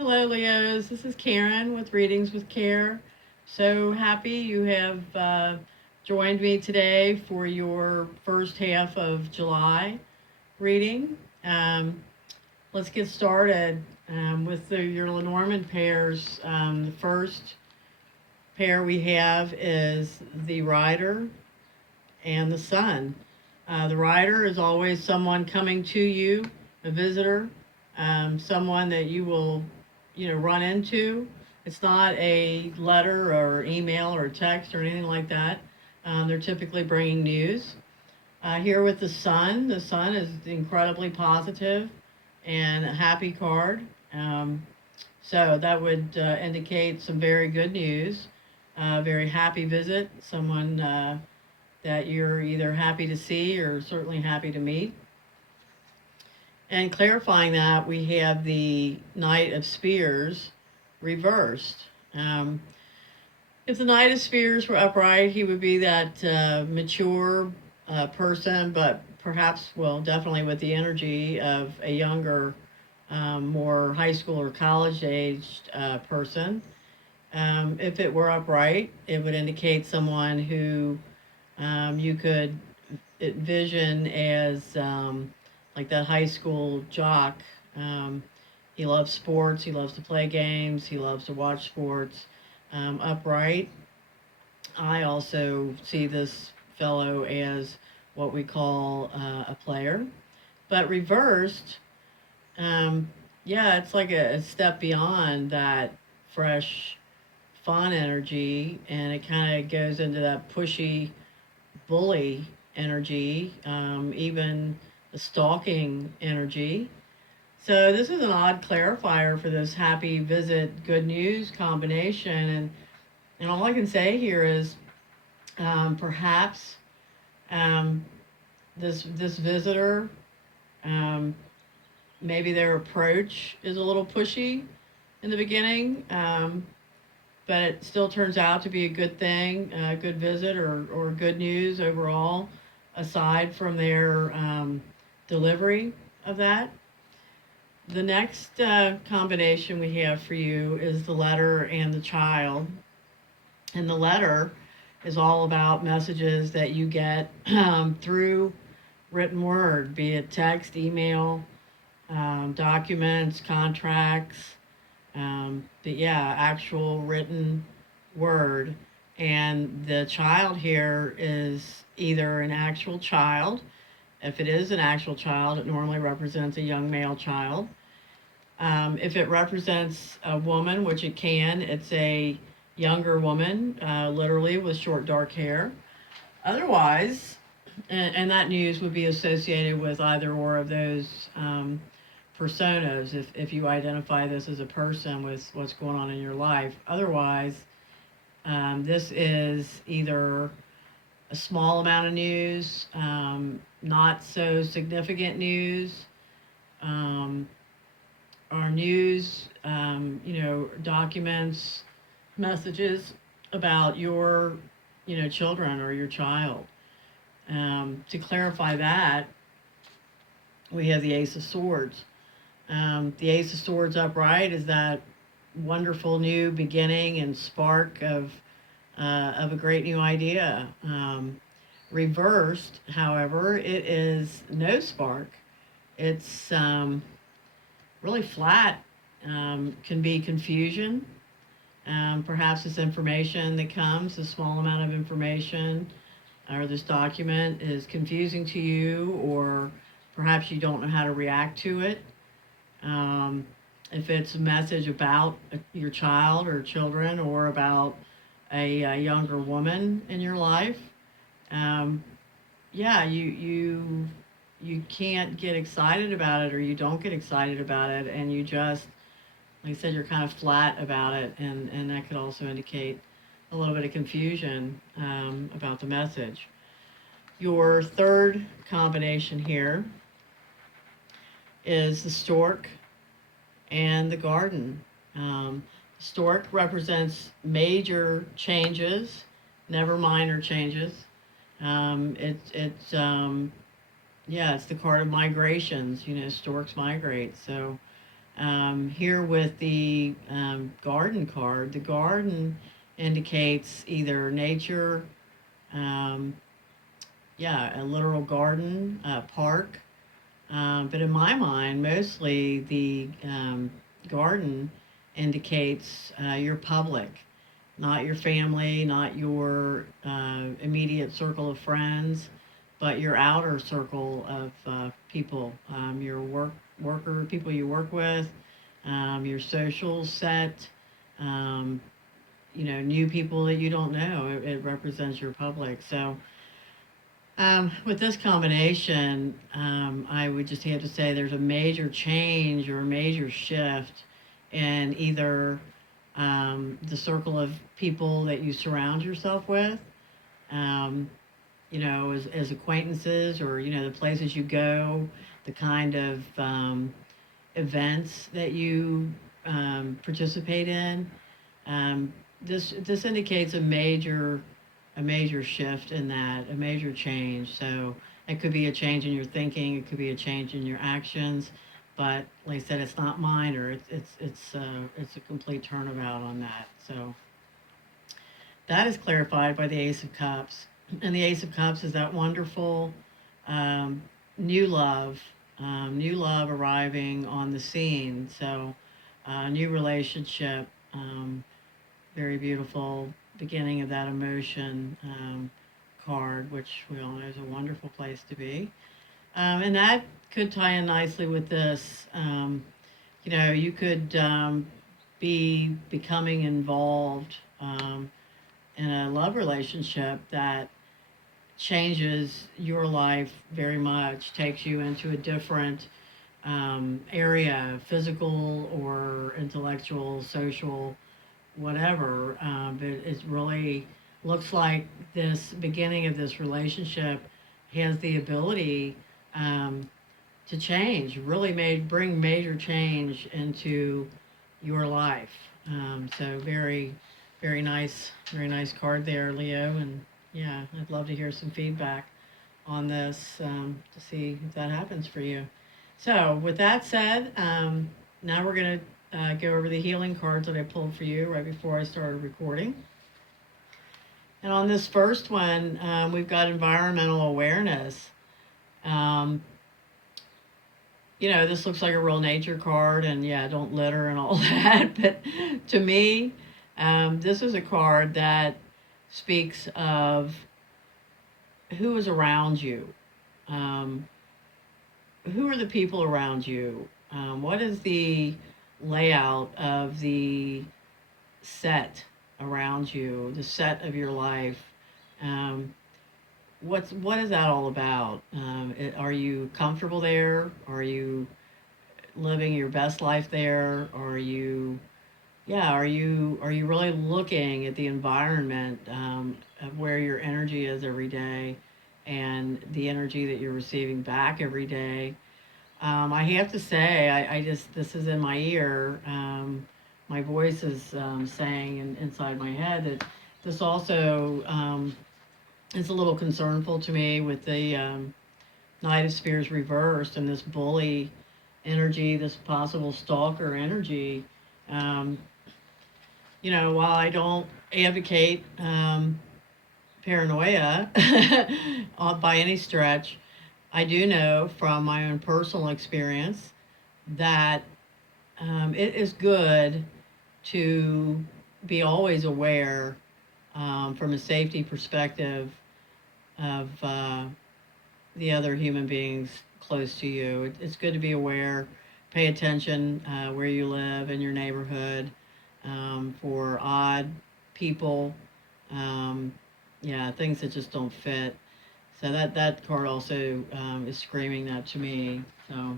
Hello, Leos. This is Karen with Readings with Care. So happy you have joined me today for your first half of July reading. Let's get started with your Lenormand pairs. The first pair we have is the Rider and the Sun. The Rider is always someone coming to you, a visitor, someone that you will, run into. It's not a letter or email or text or anything like that. They're typically bringing news. Here with the Sun is incredibly positive and a happy card. So that would indicate some very good news, very happy visit, someone that you're either happy to see or certainly happy to meet. And clarifying that, we have the Knight of Spears reversed. If the Knight of Spears were upright, he would be that mature person, but perhaps, well, definitely with the energy of a younger, more high school or college aged person. If it were upright, it would indicate someone who you could envision as like that high school jock. Um, he loves sports. He loves to play games. He loves to watch sports. Upright. I also see this fellow as what we call a player. But reversed, yeah, it's like a step beyond that fresh, fun energy, and it kind of goes into that pushy bully energy, even the stalking energy. So this is an odd clarifier for this happy visit, good news combination, and all I can say here is perhaps um, this visitor, um, maybe their approach is a little pushy in the beginning, but it still turns out to be a good thing, a good visit, or good news overall, aside from their delivery of that. The next combination we have for you is the letter and the child. And the letter is all about messages that you get through written word, be it text, email, documents, contracts, but yeah, actual written word. And the child here is either an actual child. If it is an actual child, it normally represents a young male child. If it represents a woman, which it can, it's a younger woman, literally with short dark hair. Otherwise, and that news would be associated with either or of those personas if you identify this as a person with what's going on in your life. Otherwise, this is either a small amount of news, not so significant news, um, or news, documents, messages about your, children or your child. To clarify that, we have the Ace of Swords. The Ace of Swords upright is that wonderful new beginning and spark of a great new idea. Reversed, however, it is no spark. It's really flat. Can be confusion. Perhaps this information that comes, a small amount of information, or this document is confusing to you, or perhaps you don't know how to react to it. Um, if it's a message about your child or children, or about a younger woman in your life, um, yeah, you can't get excited about it, or you don't get excited about it, and you just, like I said, you're kind of flat about it, and that could also indicate a little bit of confusion about the message. Your third combination here is the stork and the garden. Stork represents major changes, never minor changes. It's yeah, it's the card of migrations. Storks migrate, so Here with the garden card, the garden indicates either nature, um, yeah, a literal garden, park. But in my mind, mostly the garden indicates your public, not your family, not your immediate circle of friends, but your outer circle of people, your worker, people you work with, your social set, um, new people that you don't know. It represents your public. So with this combination, I would just have to say there's a major change or a major shift in either the circle of people that you surround yourself with, um, as acquaintances, or, the places you go, the kind of events that you participate in. This indicates a major shift in that, a major change. So it could be a change in your thinking, it could be a change in your actions, but like I said, it's not minor. It's a complete turnabout on that. So that is clarified by the Ace of Cups, and the Ace of Cups is that wonderful um, new love, new love arriving on the scene. So new relationship. Very beautiful beginning of that emotion card, which we all know is a wonderful place to be. And that could tie in nicely with this. You could be becoming involved in a love relationship that changes your life very much, takes you into a different area, physical or intellectual, social, whatever. But it really looks like this beginning of this relationship has the ability to change, really bring major change into your life. So very nice card there, Leo. And yeah, I'd love to hear some feedback on this to see if that happens for you. So with that said, now we're going to go over the healing cards that I pulled for you right before I started recording. And on this first one, we've got environmental awareness. This looks like a real nature card, and yeah, don't litter and all that. But to me, this is a card that speaks of who is around you. Um, who are the people around you? What is the layout of the set around you, the set of your life? Um, what is that all about? Are you comfortable there? Are you living your best life there? Are you really looking at the environment of where your energy is every day, and the energy that you're receiving back every day? I have to say, I just, this is in my ear. My voice is saying inside my head that this also is a little concernful to me with the Knight of Spears reversed and this bully energy, this possible stalker energy. Um, while I don't advocate paranoia by any stretch, I do know from my own personal experience that it is good to be always aware from a safety perspective of the other human beings close to you. It's good to be aware, pay attention where you live in your neighborhood for odd people, things that just don't fit. So that card also is screaming that to me. So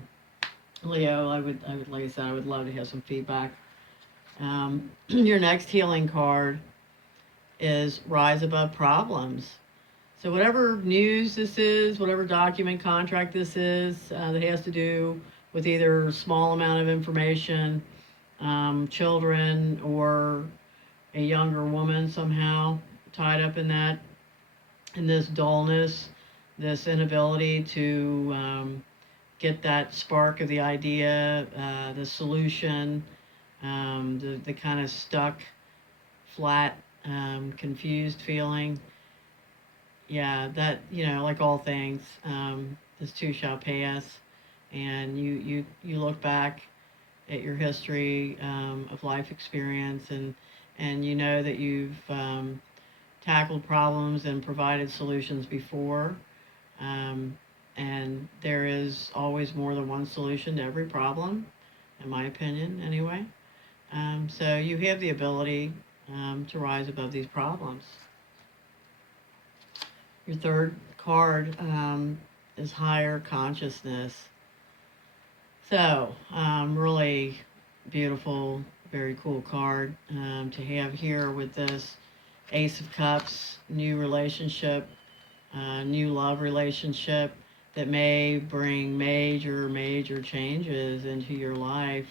Leo, I would like I said, I would love to have some feedback. Your next healing card is Rise Above Problems. So whatever news this is, whatever document, contract this is that has to do with either a small amount of information, children, or a younger woman somehow tied up in that, in this dullness, this inability to get that spark of the idea, the solution, the kind of stuck, flat, confused feeling. Yeah, that, like all things, this too shall pass. And you look back at your history of life experience, and you know that you've tackled problems and provided solutions before. Um, and there is always more than one solution to every problem, in my opinion, anyway. So you have the ability to rise above these problems. Your third card is higher consciousness. So, really beautiful, very cool card to have here with this Ace of Cups, new relationship, new love relationship that may bring major, major changes into your life,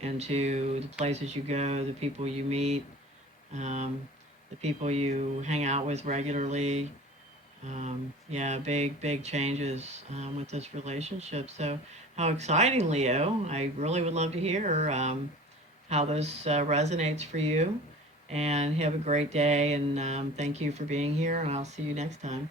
into the places you go, the people you meet, um, the people you hang out with regularly. Yeah, big, big changes with this relationship. So, how exciting, Leo. I really would love to hear how this resonates for you. And have a great day. And thank you for being here. And I'll see you next time.